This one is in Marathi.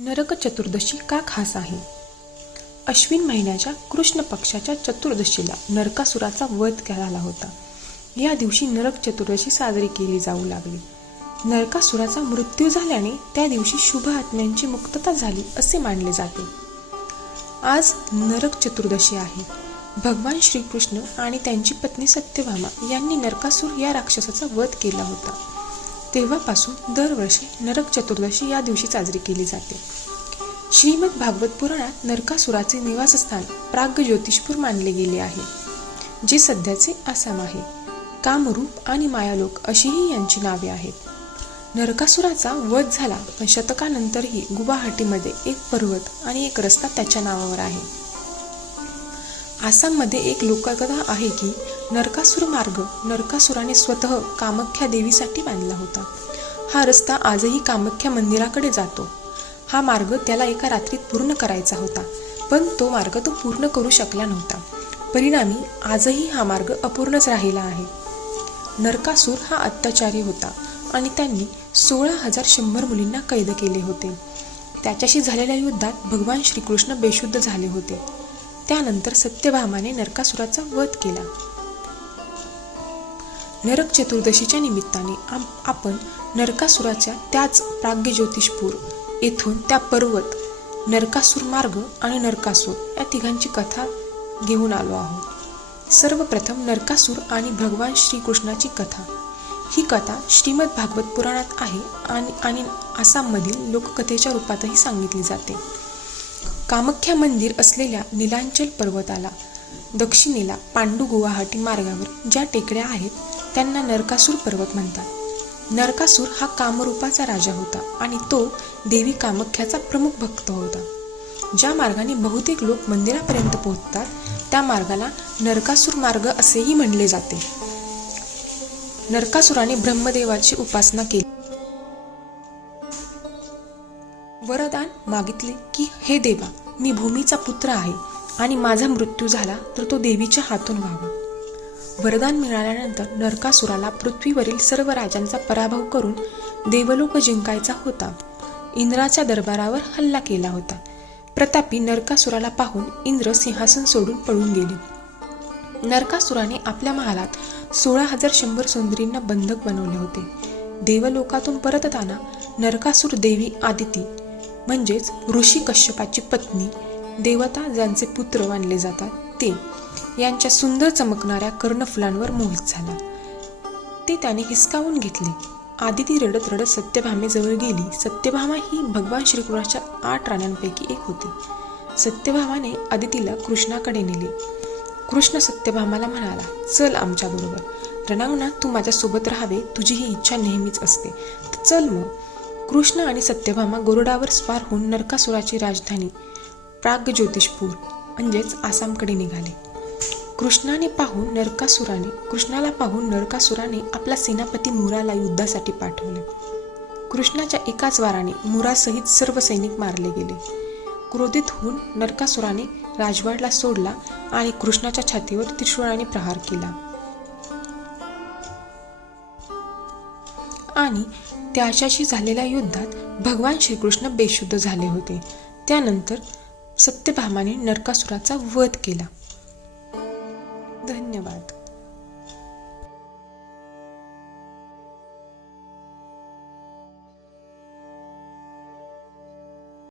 नरक चतुर्दशी का खास आहे? अश्विन महिन्याच्या कृष्ण पक्षाच्या चतुर्दशीला नरकासुराचा वध झाला होता. या दिवशी नरक चतुर्दशी साजरी केली जाऊ लागली. नरकासुराचा मृत्यू झाल्याने त्या दिवशी शुभ आत्म्यांची मुक्तता झाली असे मानले जाते. आज नरक चतुर्दशी आहे. भगवान श्रीकृष्ण आणि त्यांची पत्नी सत्यभामा यांनी नरकासुर या राक्षसाचा वध केला होता. तेव्हापासून दरवर्षी नरक चतुर्दशी या दिवशी साजरी केली जाते. श्रीमद भागवत पुराणात नरकासुराचे निवासस्थान प्राग्ज्योतिषपूर मानले गेले आहे, जे सध्याचे आसाम आहे. कामरूप आणि मायालोक अशीही यांची नावे आहेत. नरकासुराचा वध झाला, पण शतकानंतरही गुवाहाटीमध्ये एक पर्वत आणि एक रस्ता त्याच्या नावावर आहे. आसाममध्ये एक लोककथा आहे की नरकासुर मार्ग नरकासुराने स्वतः कामाख्या देवीसाठी बांधला होता. हा रस्ता आजही कामाख्या मंदिराकडे जातो. हा मार्ग त्याला एका रात्रीत पूर्ण करायचा होता, पण तो मार्ग तो पूर्ण करू शकला नव्हता. परिणामी आजही हा मार्ग अपूर्णच राहिला आहे. नरकासुर हा अत्याचारी होता आणि त्यांनी 16,100 मुलींना कैद केले होते. त्याच्याशी झालेल्या युद्धात भगवान श्रीकृष्ण बेशुद्ध झाले होते. त्यानंतर सत्यभामाने नरकासुराचा वध केला. नरक चतुर्दशीच्या निमित्ताने आपण नरकासुराच्या त्याच प्राग्ज्योतिषपूर येथून त्या पर्वत, नरकासुर मार्ग आणि नरकासुर या तिघांची कथा घेऊन आलो आहोत. सर्वप्रथम नरकासुर आणि भगवान श्रीकृष्णाची कथा. ही कथा श्रीमद भागवत पुराणात आहे आणि आसाममधील लोककथेच्या रूपातही सांगितली जाते. कामाख्या मंदिर असलेल्या नीलांचल पर्वताला दक्षिणेला पांडू गुवाहाटी मार्गावर ज्या टेकड्या आहेत त्यांना नरकासुर पर्वत म्हणतात. नरकासुर हा कामरूपाचा राजा होता आणि तो देवी कामाख्याचा प्रमुख भक्त होता. ज्या मार्गाने बहुतेक लोक मंदिरापर्यंत पोहोचतात त्या मार्गाला नरकासुर मार्ग असेही म्हणले जाते. नरकासुराने ब्रह्मदेवाची उपासना केली. वरदान मागितले की, हे देवा, मी भूमीचा पुत्र आहे आणि माझा मृत्यू झाला तर तो देवीच्या हातून व्हावा. वरदान मिळाल्यानंतर नरकासुराला पृथ्वीवरील सर्व राजांचा पराभव करून देवलोक जिंकायचा होता. इंद्राच्या दरबारावर हल्ला केला होता. प्रतापी नरकासुराला पाहून इंद्र सिंहासन सोडून पळून गेले. नरकासुराने आपल्या महालात 16,100 सुंदरींना बंधक बनवले होते. देवलोकातून परतताना नरकासुर देवी आदिती म्हणजेच ऋषी कश्यपाची पत्नी, देवता ज्यांचे पुत्र मानले जातात ते, यांच्या सुंदर चमकणाऱ्या कर्णफुलांवर मोहित झाला. ते त्याने हिसकावून घेतले. आदिती रडत रडत सत्यभामेजवळ गेली. सत्यभामा ही भगवान श्रीकृष्णाच्या 8 राण्यांपैकी एक होती. सत्यभामाने आदितीला कृष्णाकडे नेले. कृष्ण सत्यभामाला म्हणाला, चल आमच्याबरोबर रणांगणात, तू माझ्यासोबत राहावे, तुझी ही इच्छा नेहमीच असते, तर चल मग. कृष्ण आणि सत्यभामा गरुडावर स्वार होऊन नरकासुराची राजधानी प्राग्ज्योतिषपूर म्हणजेच आसामकडे निघाले. कृष्णाला पाहून नरकासुराने आपला सेनापती मुराला युद्धासाठी पाठवले. कृष्णाच्या एकाच वाराने मुरासहित सर्व सैनिक मारले गेले. क्रोधित होऊन नरकासुराने राजवाडला सोडला आणि कृष्णाच्या छातीवर त्रिशूळाने प्रहार केला आणि त्याच्याशी झालेल्या युद्धात भगवान श्रीकृष्ण बेशुद्ध झाले होते. त्यानंतर सत्यभामाने नरकासुराचा वध केला. धन्यवाद.